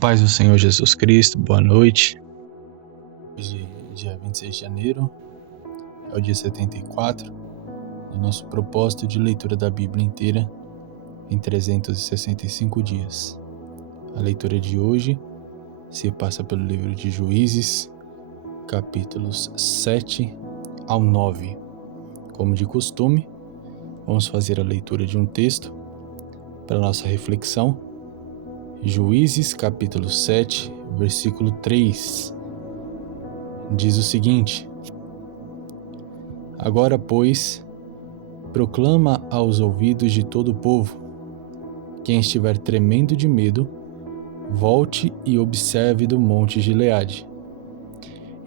paz do Senhor Jesus Cristo, boa noite. Hoje, dia 26 de janeiro, é o dia 74 do nosso propósito de leitura da Bíblia inteira em 365 dias. A leitura de hoje se passa pelo livro de Juízes, capítulos 7 ao 9. Como de costume, vamos fazer a leitura de um texto para nossa reflexão. Juízes, capítulo 7, versículo 3, diz o seguinte: Agora, pois, proclama aos ouvidos de todo o povo: quem estiver tremendo de medo, volte e observe do monte Gileade.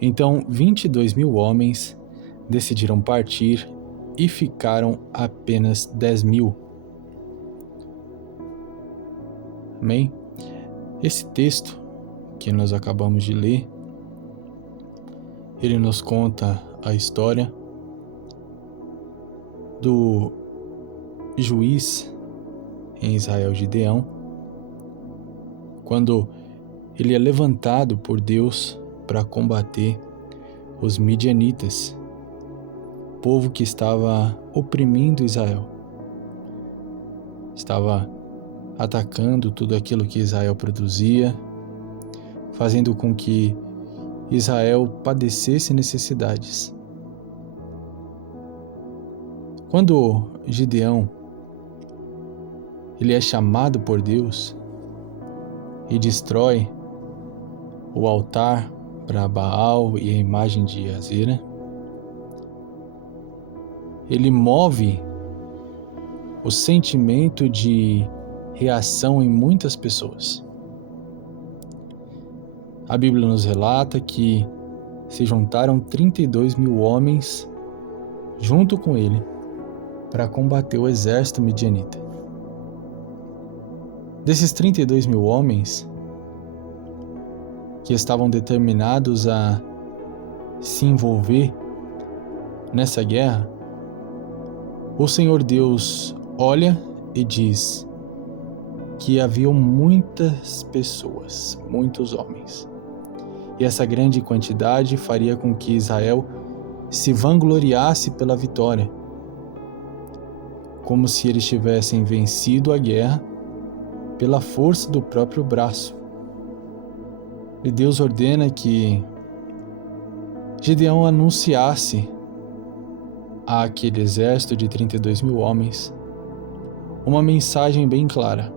Então 22.000 homens decidiram partir e ficaram apenas 10.000. Amém? Esse texto que nós acabamos de ler, ele nos conta a história do juiz em Israel, Gideão, quando ele é levantado por Deus para combater os midianitas, povo que estava oprimindo Israel, estava atacando tudo aquilo que Israel produzia, fazendo com que Israel padecesse necessidades. Quando Gideão ele é chamado por Deus e destrói o altar para Baal e a imagem de Azera, ele move o sentimento de reação em muitas pessoas. A Bíblia nos relata que se juntaram 32.000 homens junto com ele para combater o exército midianita. Desses 32.000 homens que estavam determinados a se envolver nessa guerra, o Senhor Deus olha e diz que haviam muitas pessoas, muitos homens. E essa grande quantidade faria com que Israel se vangloriasse pela vitória, como se eles tivessem vencido a guerra pela força do próprio braço. E Deus ordena que Gideão anunciasse àquele exército de 32.000 homens uma mensagem bem clara: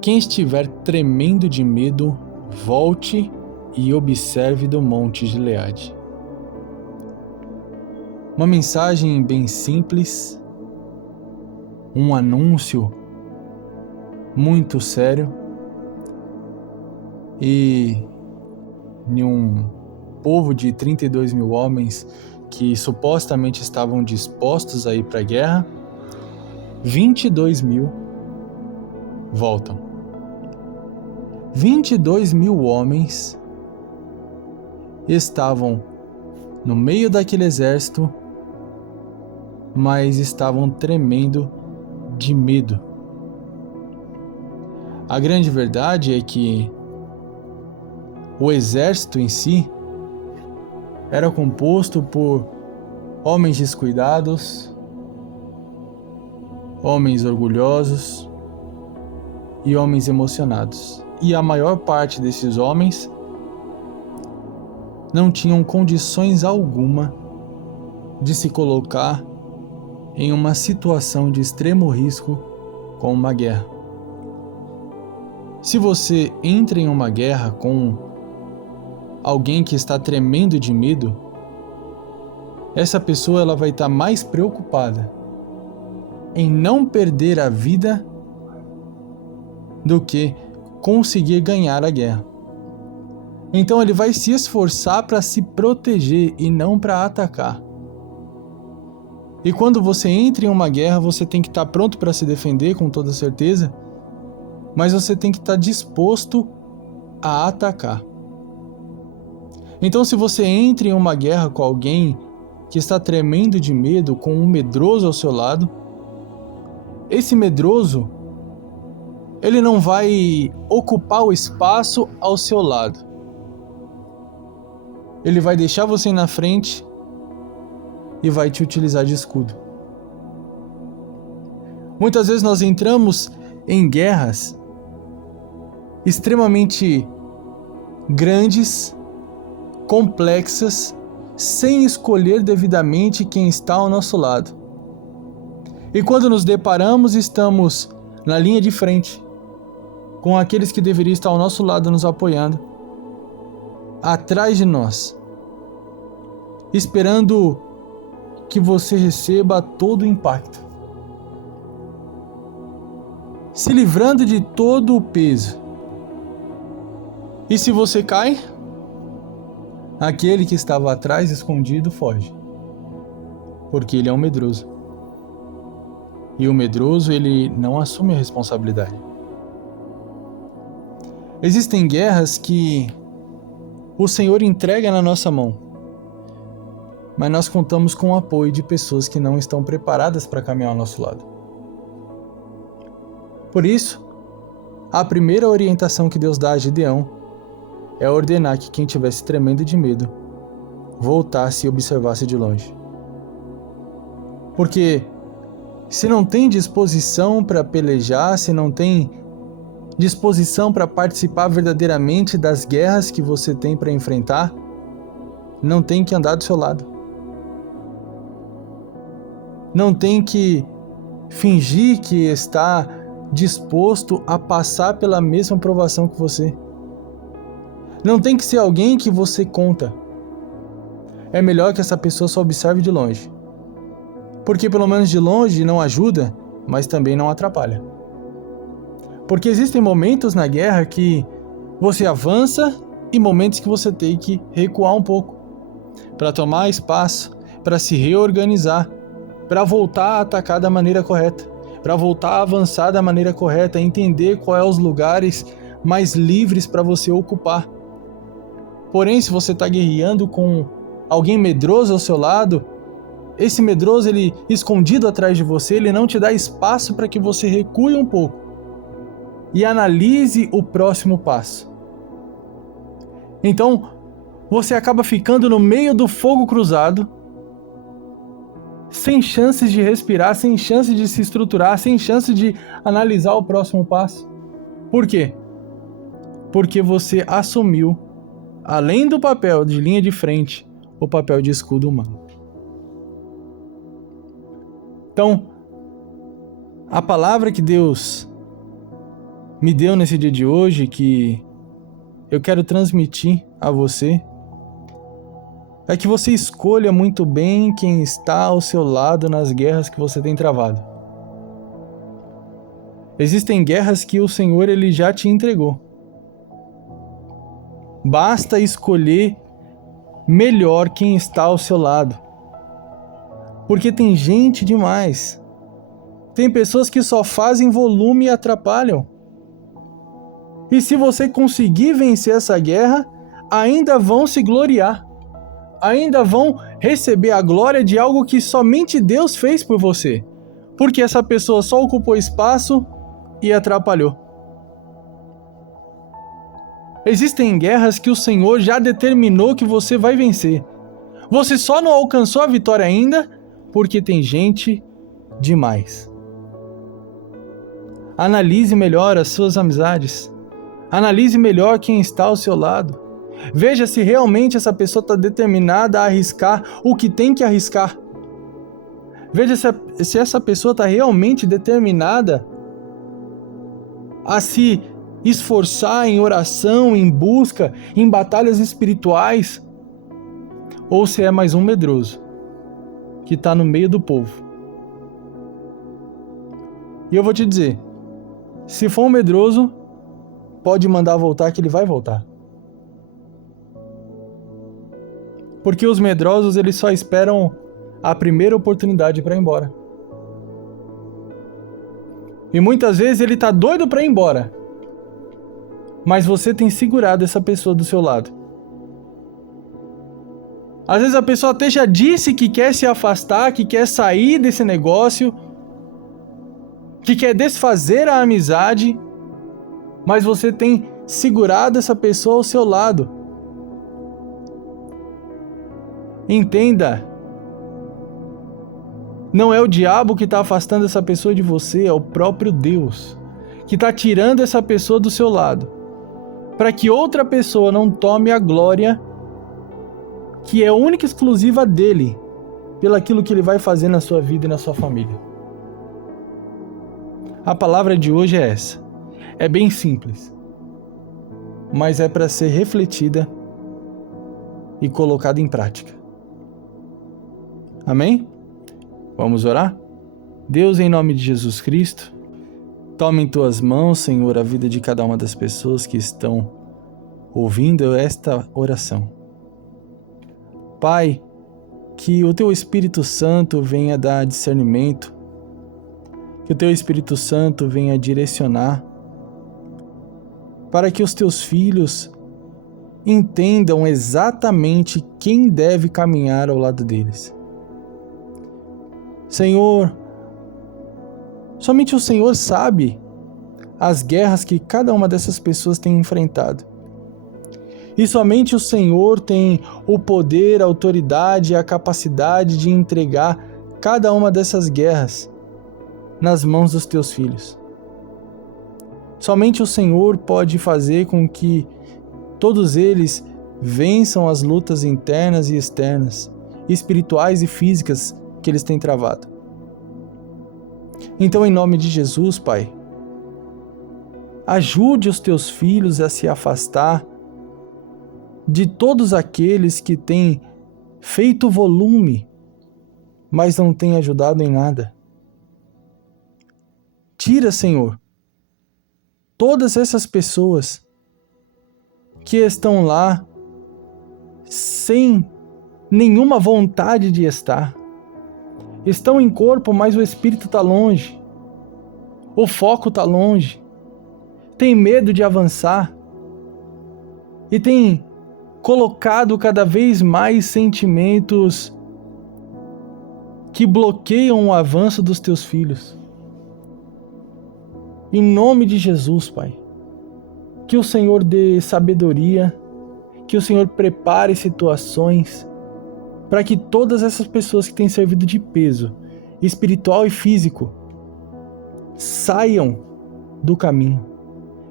quem estiver tremendo de medo, volte e observe do monte Gileade. Uma mensagem bem simples, um anúncio muito sério, e em um povo de 32.000 homens que supostamente estavam dispostos a ir para a guerra, 22.000 voltam. 22.000 homens estavam no meio daquele exército, mas estavam tremendo de medo. A grande verdade é que o exército em si era composto por homens descuidados, homens orgulhosos e homens emocionados. E a maior parte desses homens não tinham condições alguma de se colocar em uma situação de extremo risco com uma guerra. Se você entra em uma guerra com alguém que está tremendo de medo, essa pessoa ela vai estar mais preocupada em não perder a vida do que conseguir ganhar a guerra. Então ele vai se esforçar para se proteger e não para atacar. E quando você entra em uma guerra, você tem que estar pronto para se defender com toda certeza, mas você tem que estar disposto a atacar. Então, se você entra em uma guerra com alguém que está tremendo de medo, com um medroso ao seu lado, esse medroso ele não vai ocupar o espaço ao seu lado. Ele vai deixar você na frente e vai te utilizar de escudo. Muitas vezes nós entramos em guerras extremamente grandes, complexas, sem escolher devidamente quem está ao nosso lado. E quando nos deparamos, estamos na linha de frente, com aqueles que deveriam estar ao nosso lado nos apoiando, atrás de nós, esperando que você receba todo o impacto, se livrando de todo o peso. E se você cai, aquele que estava atrás escondido foge, porque ele é um medroso. E o medroso, ele não assume a responsabilidade. Existem guerras que o Senhor entrega na nossa mão, mas nós contamos com o apoio de pessoas que não estão preparadas para caminhar ao nosso lado. Por isso, a primeira orientação que Deus dá a Gideão é ordenar que quem tivesse tremendo de medo voltasse e observasse de longe. Porque se não tem disposição para pelejar, se não tem disposição para participar verdadeiramente das guerras que você tem para enfrentar, não tem que andar do seu lado. Não tem que fingir que está disposto a passar pela mesma provação que você. Não tem que ser alguém que você conta. É melhor que essa pessoa só observe de longe. Porque pelo menos de longe não ajuda, mas também não atrapalha. Porque existem momentos na guerra que você avança e momentos que você tem que recuar um pouco para tomar espaço, para se reorganizar, para voltar a atacar da maneira correta, para voltar a avançar da maneira correta, entender quais são os lugares mais livres para você ocupar. Porém, se você está guerreando com alguém medroso ao seu lado, esse medroso, ele escondido atrás de você, ele não te dá espaço para que você recue um pouco e analise o próximo passo. Então, você acaba ficando no meio do fogo cruzado, sem chances de respirar, sem chance de se estruturar, sem chance de analisar o próximo passo. Por quê? Porque você assumiu, além do papel de linha de frente, o papel de escudo humano. Então, a palavra que Deus me deu nesse dia de hoje, que eu quero transmitir a você, é que você escolha muito bem quem está ao seu lado nas guerras que você tem travado. Existem guerras que o Senhor ele já te entregou. Basta escolher melhor quem está ao seu lado. Porque tem gente demais. Tem pessoas que só fazem volume e atrapalham. E se você conseguir vencer essa guerra, ainda vão se gloriar. Ainda vão receber a glória de algo que somente Deus fez por você. Porque essa pessoa só ocupou espaço e atrapalhou. Existem guerras que o Senhor já determinou que você vai vencer. Você só não alcançou a vitória ainda porque tem gente demais. Analise melhor as suas amizades. Analise melhor quem está ao seu lado. Veja se realmente essa pessoa está determinada a arriscar o que tem que arriscar. Veja se essa pessoa está realmente determinada a se esforçar em oração, em busca, em batalhas espirituais, ou se é mais um medroso que está no meio do povo. E eu vou te dizer, se for um medroso, pode mandar voltar que ele vai voltar. Porque os medrosos, eles só esperam a primeira oportunidade para ir embora. E muitas vezes ele está doido para ir embora, mas você tem segurado essa pessoa do seu lado. Às vezes a pessoa até já disse que quer se afastar, que quer sair desse negócio, que quer desfazer a amizade, mas você tem segurado essa pessoa ao seu lado. Entenda, não é o diabo que está afastando essa pessoa de você, é o próprio Deus que está tirando essa pessoa do seu lado, para que outra pessoa não tome a glória que é única e exclusiva dele, pelaquilo que ele vai fazer na sua vida e na sua família. A palavra de hoje é essa. É bem simples, mas é para ser refletida e colocada em prática. Amém? Vamos orar? Deus, em nome de Jesus Cristo, toma em tuas mãos, Senhor, a vida de cada uma das pessoas que estão ouvindo esta oração. Pai, que o teu Espírito Santo venha dar discernimento, que o teu Espírito Santo venha direcionar, para que os teus filhos entendam exatamente quem deve caminhar ao lado deles. Senhor, somente o Senhor sabe as guerras que cada uma dessas pessoas tem enfrentado. E somente o Senhor tem o poder, a autoridade e a capacidade de entregar cada uma dessas guerras nas mãos dos teus filhos. Somente o Senhor pode fazer com que todos eles vençam as lutas internas e externas, espirituais e físicas que eles têm travado. Então, em nome de Jesus, Pai, ajude os teus filhos a se afastar de todos aqueles que têm feito volume, mas não têm ajudado em nada. Tira, Senhor, todas essas pessoas que estão lá sem nenhuma vontade de estar. Estão em corpo, mas o espírito está longe. O foco está longe. Tem medo de avançar. E tem colocado cada vez mais sentimentos que bloqueiam o avanço dos teus filhos. Em nome de Jesus, Pai, que o Senhor dê sabedoria, que o Senhor prepare situações para que todas essas pessoas que têm servido de peso espiritual e físico saiam do caminho.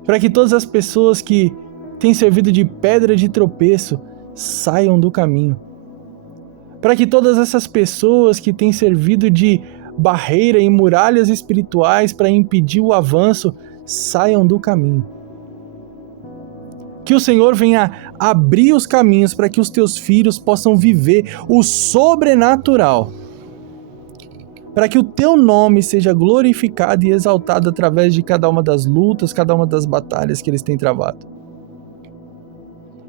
Para que todas as pessoas que têm servido de pedra de tropeço saiam do caminho. Para que todas essas pessoas que têm servido de barreira e muralhas espirituais para impedir o avanço saiam do caminho. Que o Senhor venha abrir os caminhos para que os teus filhos possam viver o sobrenatural, para que o teu nome seja glorificado e exaltado através de cada uma das lutas, cada uma das batalhas que eles têm travado.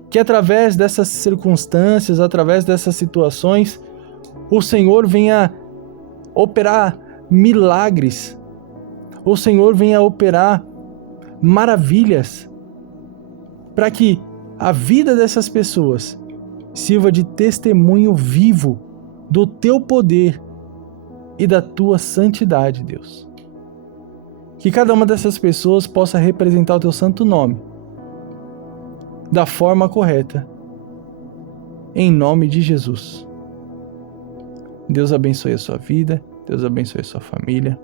Que através dessas circunstâncias, através dessas situações, o Senhor venha operar milagres, o Senhor venha operar maravilhas, para que a vida dessas pessoas sirva de testemunho vivo do teu poder e da tua santidade, Deus. Que cada uma dessas pessoas possa representar o teu santo nome da forma correta, em nome de Jesus. Deus abençoe a sua vida, Deus abençoe a sua família.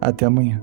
Até amanhã.